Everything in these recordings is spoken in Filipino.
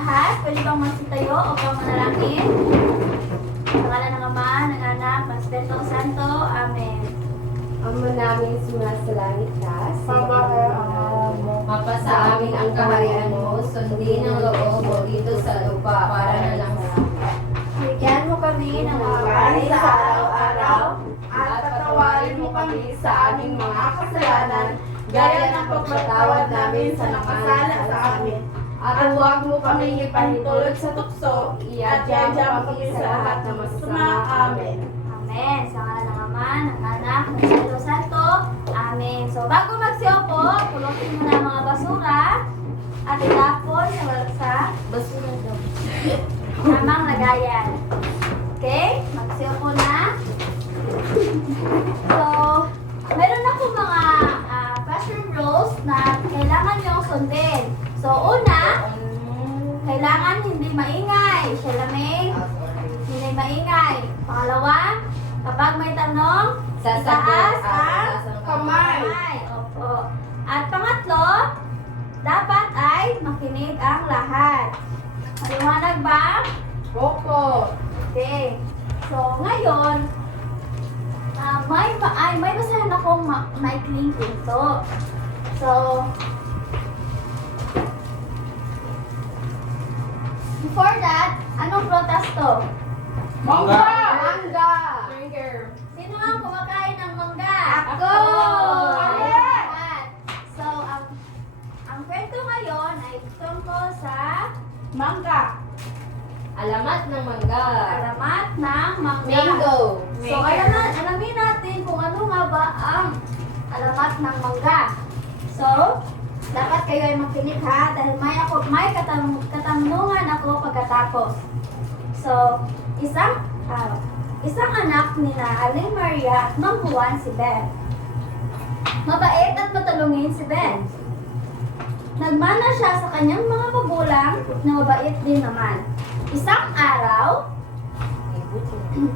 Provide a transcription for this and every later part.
lahat, pwede bang magsitayo o bang manalangin? Sa ngalan ng Ama, ng Anak, ng Espiritu Santo. Amen. Ama namin sa langit ka, Pamahalaan mo. mapasa amin ang kaharian mo, sundin ang loob mo dito sa lupa para na lang sa Bigyan mo kami ng mga kain sa araw-araw At patawarin mo kami sa aming mga kasalanan, gaya ng pagpatawad namin sa nakasala sa amin. At huwag mo kaming ipahintulot sa tukso, iadya mo kami sa lahat ng masama. Amen. Amen. Sa ngalan ng Ama, ng Anak, ng Espiritu Santo. Amen. So, bago magsiupo, pulutin mo na ang mga basura at itapon sa basura daw. tamang lagayan. Okay? Magsiupo na. So, meron ako mga classroom rules na kailangan niyong sundin. So, una, kailangan hindi maingay. Siya lamig, hindi maingay. Pangalawa, kapag may tanong, itaas ang kamay. Opo. At pangatlo, dapat ay makinig ang lahat. Maliwanag ba? Opo. Okay. So, ngayon, may basahan akong maikling pinto. So, before that, anong prutas to? Mangga. Mangga! Sino ang kumakain ng mangga? Ako! Lahat. So, ang kwento ngayon ay tungkol sa Mangga. Alamat ng mangga. alamat ng mangga. Mango. So, alamin natin kung ano nga ba ang alamat ng mangga. So, dapat kayo ay makinig ha, dahil may katanungan ako pagkatapos. So, isang anak ni Aling Maria at Mang Juan si Ben. Mabait at matalungin si Ben. Nagmana siya sa kanyang mga magulang na mabait din naman. Isang araw,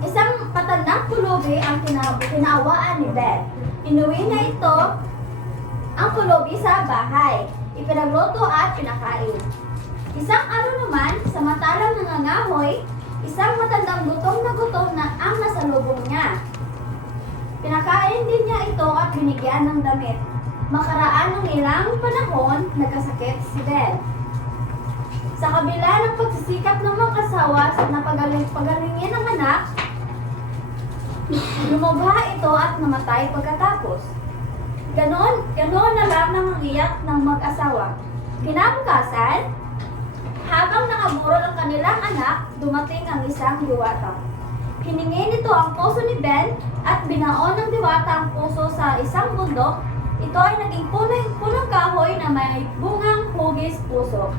isang matandang pulubi ang kinaawaan ni Ben. Inuwi niya ito ang pulubi sa bahay. Ipinagluto at pinakain. Isang araw naman, samantalang nangangahoy, isang matandang gutom na ang nasalubong niya. Pinakain din niya ito at binigyan ng damit. Makaraan ng ilang panahon, nagkasakit si Ben. Sa kabila ng pagsisikap ng mga asawa na pagalingin ng anak, lumubha ito at namatay pagkatapos. Ganoon na lamang ang iyak ng mag-asawa. Kinabukasan, habang nakaburol ang kanilang anak, dumating ang isang diwata. Hiningi nito ang puso ni Ben at binaon ng diwata ang puso sa isang bundok. Ito ay naging punong kahoy na may bungang hugis puso.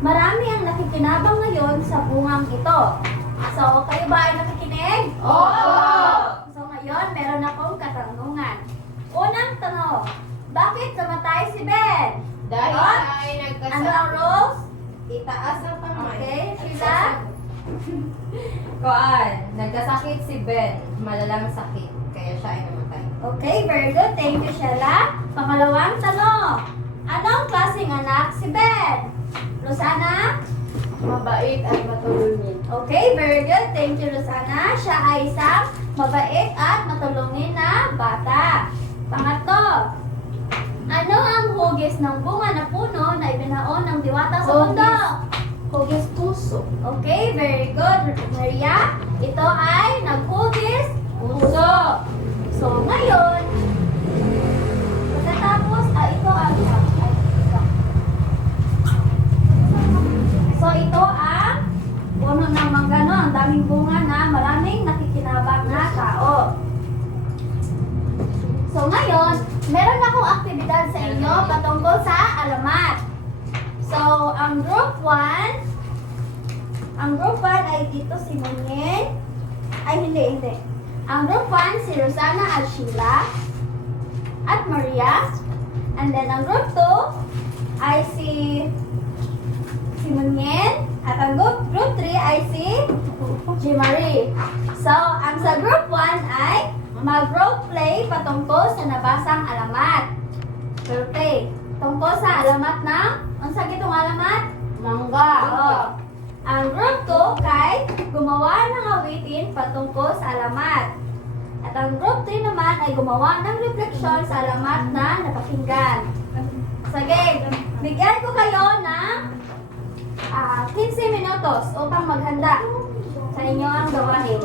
Marami ang nakikinabang ngayon sa bungang ito. So, kayo ba ay nakikinig? Oo! So, ngayon, meron akong katanungan. Unang tanong, bakit namatay si Ben? Dahil What? ay Ano ang rules? Itaas ang kamay. Okay, Sheila? Koan, nagkasakit si Ben. Malalang sakit. Kaya siya ay namatay. Okay, very good. Thank you, Sheila. Pangalawang tanong, anong klaseng anak si Ben? Rosana? Mabait at matulungin. Okay, very good. Thank you, Rosana. Siya ay isang mabait at matulungin na bata. Pangatlo, ano ang hugis ng bunga na puno na ibinaon ng diwata sa Hugis. bundok? Hugis puso. Okay, very good, Maria. Ito ay naghugis puso. So, ngayon, pagkatapos, ito ang So, ito ang puno ng mangga, no? Ang daming bunga na maraming nakikinabang na tao. So, ngayon, meron akong aktibidad sa inyo patungkol sa alamat. So, ang group 1 ay dito si Munyen. Ay, hindi. Ang group 1, si Rosana at Sheila at Maria. And then, ang group 2 ay si Munyen. At ang group 3 ay si Marie. So, ang sa group 1 ay mag-role play patungkol sa nabasang alamat. Role play. Tungkol sa alamat ng, ang sakit ng alamat? Mangga. Oo. Ang group 2 kay gumawa ng awitin patungkol sa alamat. At ang group 3 naman ay gumawa ng refleksyon sa alamat na napakinggan. Sige, bigyan ko kayo ng 15 minutos upang maghanda sa inyo ang gawain.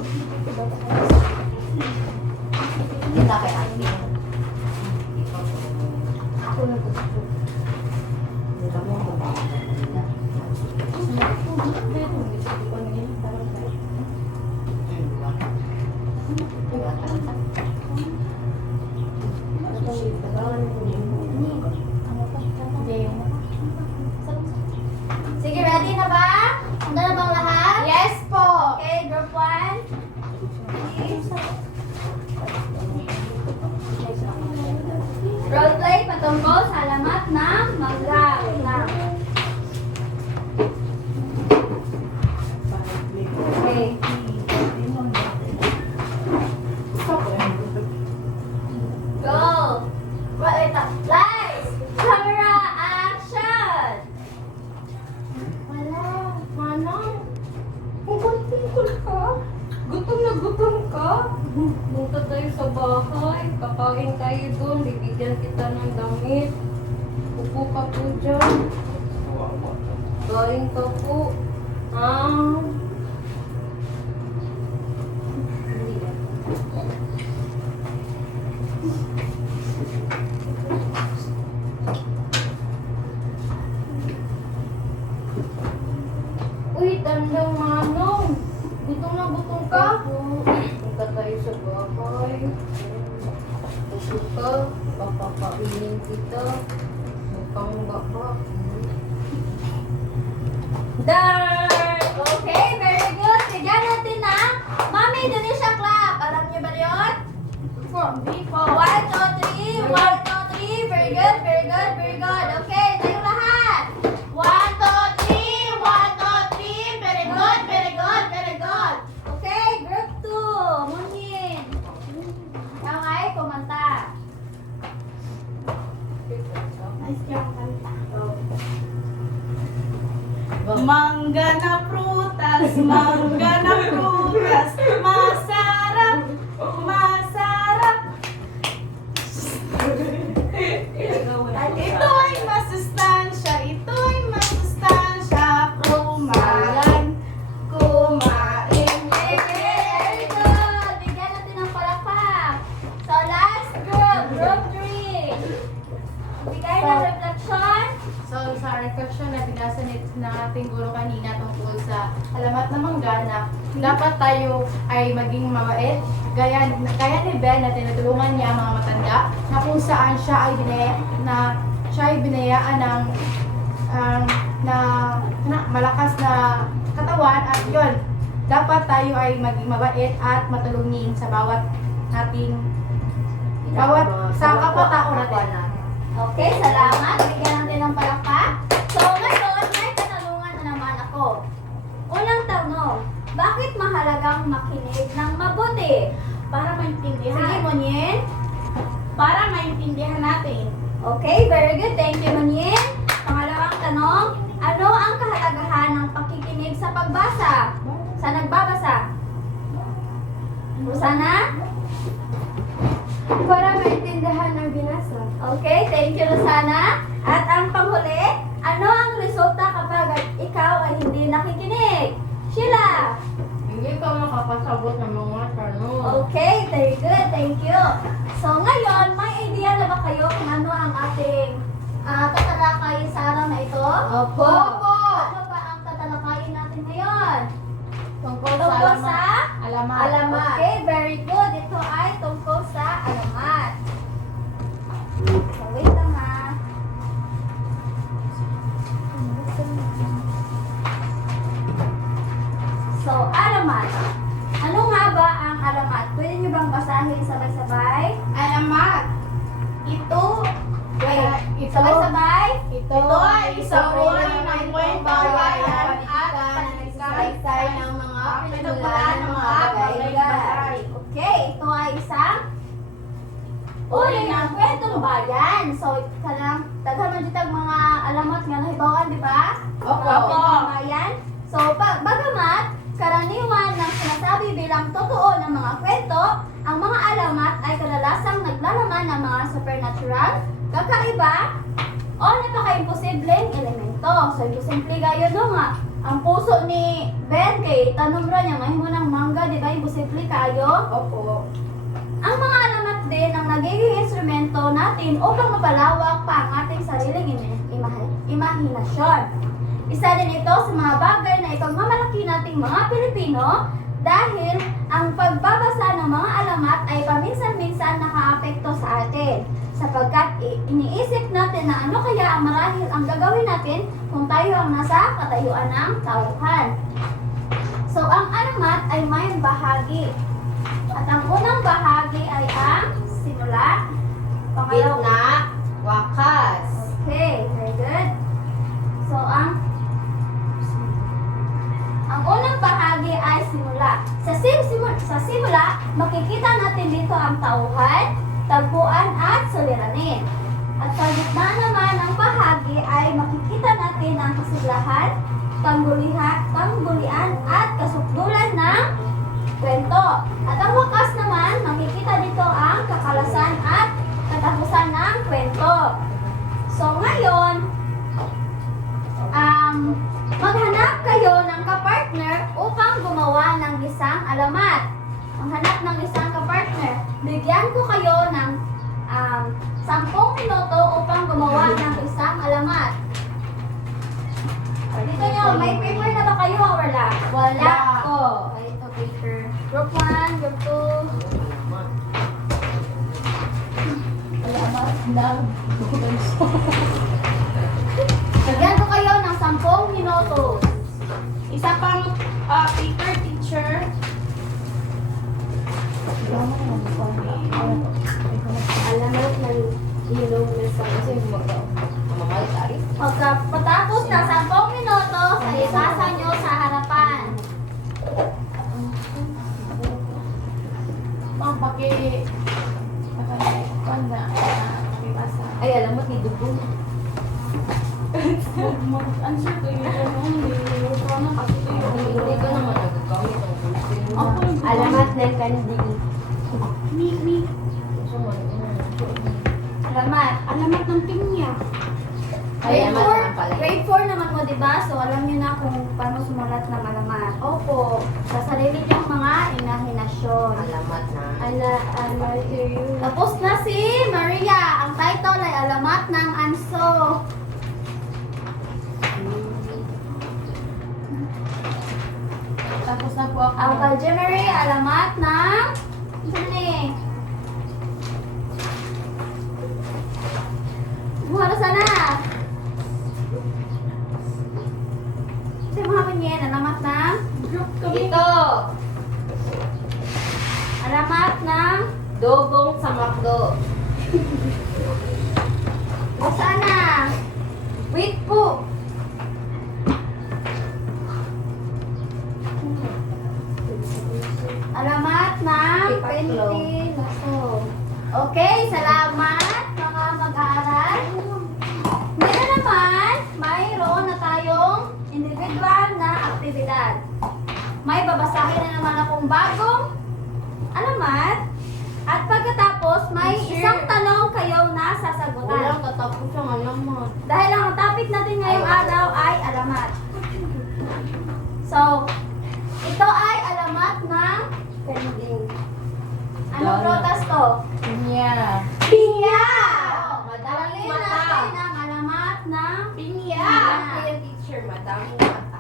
Kita kay Ate. Ako na gusto. Sige, ready na ba? Handa na bang lahat? Yes po! Okay, group 1. Roleplay patungkol sa alamat ng mangga. Wait lang. Okay. Go! Wait lang. Lights! Camera! Action! Wala, manang. Pungkol ka? Gutom ka? Punta tayo sa bahay. Kakain tayo doon. Bibigyan kita ng damit. Upo ka po dyan. Kain ka po. Uy, tandang manong. Gutom ka? Punta tayo sa bahay. Upo ka. Papakainin kita. Mukhang baka. Done! Okay, very good. Bigyan natin ng Mami Indonesia clap. Alam niyo ba yun? From B4. 1, 2, 3. 1, 2, 3. Very good, very good, very good. Okay, tayo lahat. 1, 2, 3. 1, 2, 3. Very good, very good, very good. Okay, group 2. Munyin. Ikaw ay kumanta. Nice job, kanta. Mangga na prutas, masarap, masarap. Ito ay masustansya, kumain. Very good. Bigyan natin ng palakpak. So, last group. Group 3. Bigay ng reflection. So, sa reflection na binasa ng ating guro kanina tungkol sa alamat na mangga na dapat tayo ay maging mabait. Gaya ni Ben na tinutulungan niya ang mga matanda na kung saan siya ay binayaan ng malakas na katawan at yun, dapat tayo ay maging mabait at matulungin sa bawat sa kapwa-tao natin. Okay, salamat. Bigyan natin ng palakpak. So, ngayon, may katanungan na naman ako. Unang tanong, bakit mahalagang makinig ng mabuti? Para maintindihan. Sige, Munyin. Para maintindihan natin. Okay, very good. Thank you, Munyin. Pangalawang tanong, ano ang kahalagahan ng pakikinig sa pagbasa? Sa nagbabasa? Rosana? Para maintindihan ang binasa. Okay, thank you, Rosana. At ang panghuli, ano ang resulta kapag ikaw ay hindi nakikinig? Sheila? Hindi ka makakasagot ng mga tanong. Okay, very good. Thank you. So ngayon, may idea na ba kayo kung ano ang ating tatalakayin sa araw na ito? Opo. Ano ba ang tatalakayin natin ngayon? Tungkol Tungkol sa alamat. alamat. Okay, very good. Ito ay tungkol sa alamat. So, wait lang ha. So, alamat. Ano nga ba ang alamat? Pwede nyo bang basahin sabay-sabay? Alamat. Ito. Wait, sabay-sabay? Ito ay isang uri ng kwentong bayan at panagsaysay ng mga pinagmulan ng mga bagay-bagay. Okay, ito ay isang uri ng kwentong bayan. So, kanang daghan man dito ang mga alamat nga nahibawan, di ba? Opo. man ng mga supernatural, kakaiba, o napaka-imposibleng elemento. So, imposible kayo doon nga. Ang puso ni Ben kay tanong ra niya, mahimo ng mangga, di ba? Imposible kayo. Opo. Ang mga alamat din ang nagiging instrumento natin upang mapalawak pa ang ating sariling imahinasyon. Isa din ito sa mga bagay na ipagmamalaki nating mga Pilipino dahil ang pagbabasa ng mga alamat ay paminsan-minsan nakaapekto sa atin sapagkat iniisip natin na ano kaya ang marahil ang gagawin natin kung tayo ang nasa katayuan ng tauhan. So, ang alamat ay may bahagi. At ang unang bahagi ay ang simula. Gitna, wakas. Okay, very good. So, ang unang bahagi ay simula. Sa simula, makikita natin dito ang tauhan, tagpuan at suliranin. At sa gitna naman ng bahagi ay makikita natin ang kasiglahan, panggulian at kasukdulan ng kwento. At ang wakas naman, makikita dito ang kakalasan at katapusan ng kwento. So ngayon, maghanap kayo ng kapartner upang gumawa ng isang alamat. Maghanap ng isang kapartner. Bigyan ko kayo ng 10 minuto upang gumawa ng isang alamat. Dito nyo, may paper na ba kayo o wala? Wala ko. Okay, ito paper. Group 1, group 2. Alamat Bigyan ko kayo ng 10 minuto. Isa pang paper, teacher. Alamat ng ilong mesa kasi mamamay tayo. Pagkatapos ng 10 minuto, salibasa nyo sa harapan. Ay, alamat ni Dugong. Answer ko yun. Hindi ka naman nagagamit ang bulletin. Alamat ng kandi. Alamat ng pinya. Alamat naman pala. Grade 4 naman mo, diba? So, alam nyo na kung paano sumulat ng alamat. Opo. Sa sarili niyong mga imahinasyon. Alamat na. Tapos na si Maria. Ang title ay Alamat ng Anso. Tapos na po ako. Ang Calgemery, alamat ng... Sani? Buhala sana. Si Muhammad yan, alamat ng... Ito. Alamat ng... Dogong sa McDo. Sana. Wait po. Alamat ng Ipaklo. Pentilaso. Okay, salamat mga mag-aaral. Ngayon naman, mayroon na tayong individual na aktibidad. May babasahin na naman akong bagong alamat. At pagkatapos, may isang tanong kayo na sasagutan. Walang katapos ang alamat. Dahil ang topic natin ngayong araw ay alamat. So, ito ay alamat ng pending. Anong prutas to? Pinya. Pinya! Madaming Dalhin mata. natin ang alamat ng Pinya. Kaya teacher, madaming mata.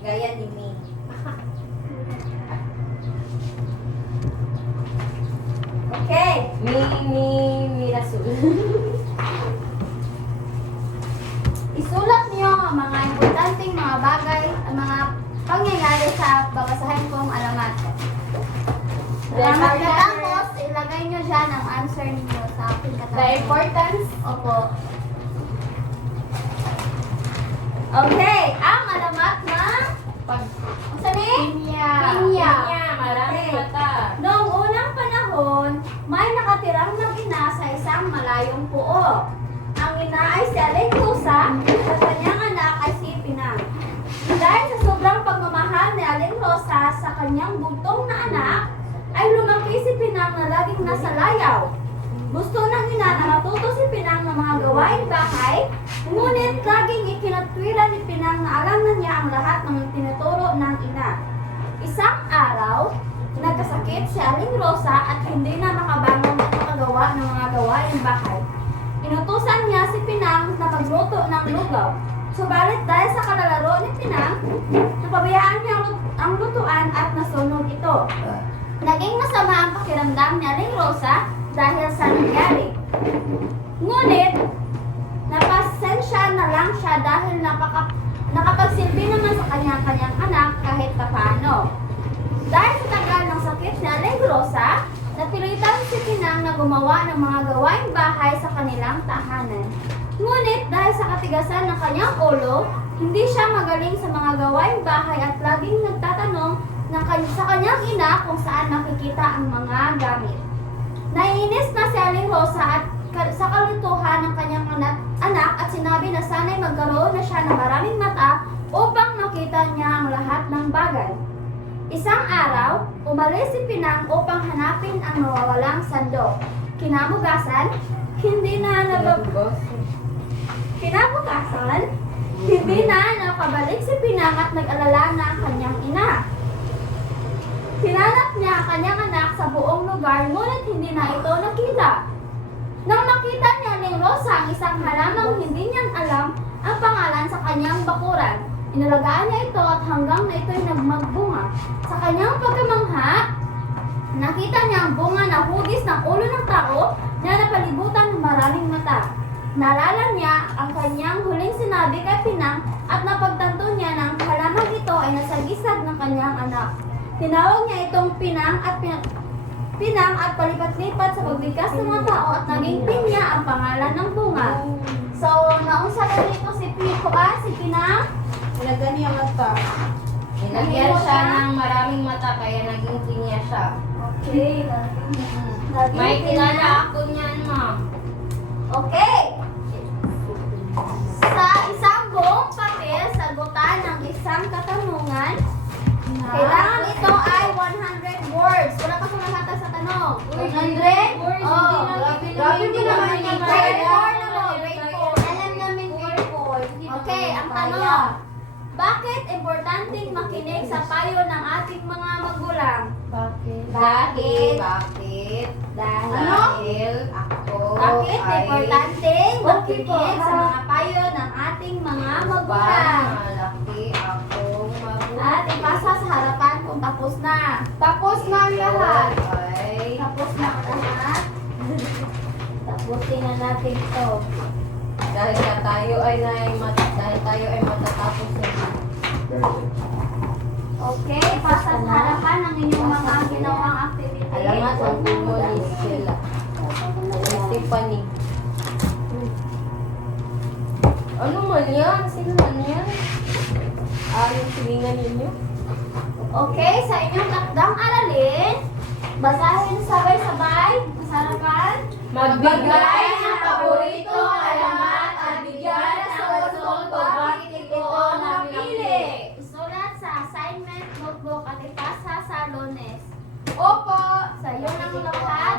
Gaya ni me. Okay. Mirasul. Isulat niyo ang mga importanteng mga bagay, ang mga pangyayari sa babasahin kong alamat. Alamat katapos, ilagay niyo dyan ang answer niyo sa aking The katapos. importance. Opo. Okay, ang alamat na... Saan eh? Pinya. Pinya. Maraming Okay. mata. Noong unang panahon, may nakatirang ng ina sa isang malayong puo. Ang ina ay si Aling-Rosa at kanyang anak ay si Pinang. Dahil sa sobrang pagmamahal ni Aling-Rosa sa kanyang bugtong na anak, ay lumaki lumaki si Pinang na laging nasa layaw. Gusto ng ina na matuto si Pinang ng mga gawaing bahay, ngunit laging ikinatwira ni Pinang na alam na niya ang lahat ng tinuturo ng ina. Isang araw, nagkasakit si Aling Rosa at hindi na makabangon at makagawa ng mga gawaing bahay. Inutusan niya si Pinang na magluto ng lugaw. Subalit dahil sa kalalaro ni Pinang, napabayaan niya ang lutuan at nasunog ito. Naging masama ang pakiramdam ni Aling Rosa dahil sa nangyari. Ngunit, napasensya na lang siya dahil nakapagsilbi naman sa kanyang anak kahit papaano. Dahil sa tagal ng sakit ni Aling Rosa, napilitan si Pinang na gumawa ng mga gawaing bahay sa kanilang tahanan. Ngunit dahil sa katigasan ng kanyang ulo, hindi siya magaling sa mga gawaing bahay at laging nagtatanong sa kanyang ina kung saan nakikita ang mga gamit. Naiinis na si Aling Rosa at sa kalituhan ng kanyang anak at sinabi na sana'y magkaroon na siya ng maraming mata upang makita niya ang lahat ng bagay. Isang araw, umalis si Pinang upang hanapin ang nawawalang sandok. Kinabukasan, hindi na nakabalik si Pinang at nag-alala na ang kanyang ina. Hinanap niya ang kanyang anak sa buong lugar, ngunit hindi na ito nakita. Nang makita ni Aling Rosa ang isang halamang hindi niya alam ang pangalan sa kanyang bakuran, inalagaan niya ito at hanggang na ito'y nagmagbunga. Sa kanyang pagkamangha, nakita niya ang bunga na hugis ng ulo ng tao na napalibutan ng maraming mata. Naalala niya ang kanyang huling sinabi kay Pinang at napagtanto niya na ang halamang ito ay nasa gisag ng kanyang anak. Tinawag niya itong Pinang at palipat-lipat sa pagbigkas ng mga tao at naging Pinya ang pangalan ng bunga. So, naunsa na dito si Pinang. Nilagyan niya mata. Nilagyan siya ng maraming mata kaya naging pinya siya. Okay. May kilala ako niyan, ma'am. Okay. Sa isang buong papel, sagutan ng isang katanungan. Kailangan ito ay 100 words. Wala ka sumasagot sa tanong. 100? Oh, Grabe din naman yung grade 4 kaya. na mo. Grade 4. Alam namin grade 4. Okay, ang tanong. Bakit importanteng makinig sa payo ng ating mga magulang? Bakit? Bakit? Bakit? Dahil ako Bakit ay importanteng Okay po, makinig sa ha? mga payo ng ating mga magulang? malaki akong At ipasa sa harapan kung tapos na. Tapos na ang lahat. ay Tapos na ang lahat. Tapusin na natin ito. dahil tayo ay matatapos na. Okay, ipasa sa harapan ang inyong mga ginawang activity. Alamat ang bumo ni Stella. Tiffany. Ano man yan? Sino man yan? Yung silingan ninyo? Okay, sa inyong takdang aralin, basahin sabay-sabay sa harapan. Magbigay ng paboritong alamat at bigyan ng rason kung bakit ito napili. Isulat sa assignment notebook at ipasa sa Lunes. Opo. Sa iyo ng lahat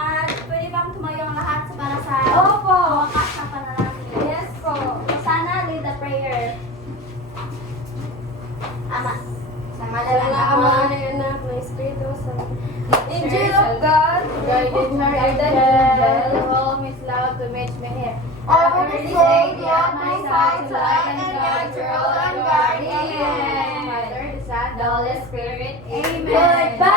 at pwede bang tumayo ang lahat para sa Opo. wakas na panalangin? Yes po. Sana lead the prayer. Ama. Sa Wala ng Ama na anak ng Espiritu Santo. Angel of God, Guided her guided angel. the home is loud to match my hair. Over Over this this day, day, beyond my side, to light and natural and guardian. Amen. Father, the Son, The Holy Spirit. Amen. Goodbye.